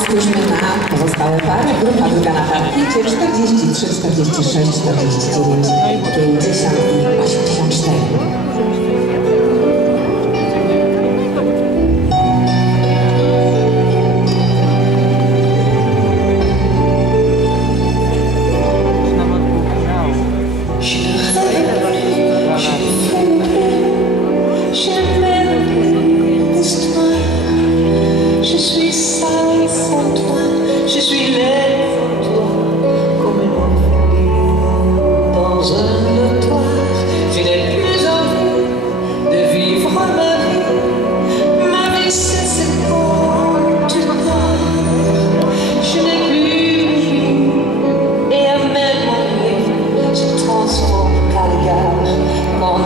spójrzmy na pozostałe pary. Grupa druga na parkiecie 43, 46, 49, 50 i 84.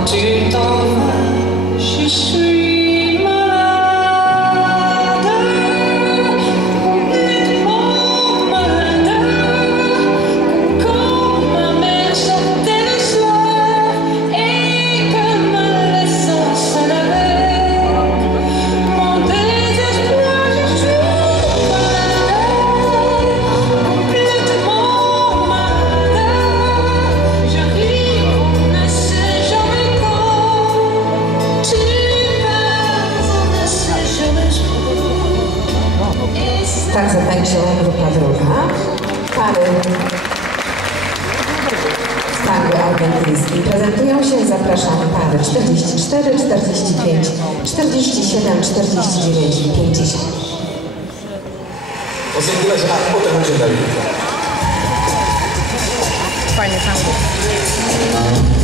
Tu t'en vas, je suis malade, complètement malade, comme ma mère sortait le soir et que ma naissance à la veille, mon désespoir, je suis malade, complètement malade, j'arrive, on ne sait jamais. Tak zatańczyła grupa druga. Pary z tango argentyńskim prezentują się. Zapraszamy pary 44, 45, 47, 49 i 50. Dziękuję, że potem uciekali. Fajnie tango.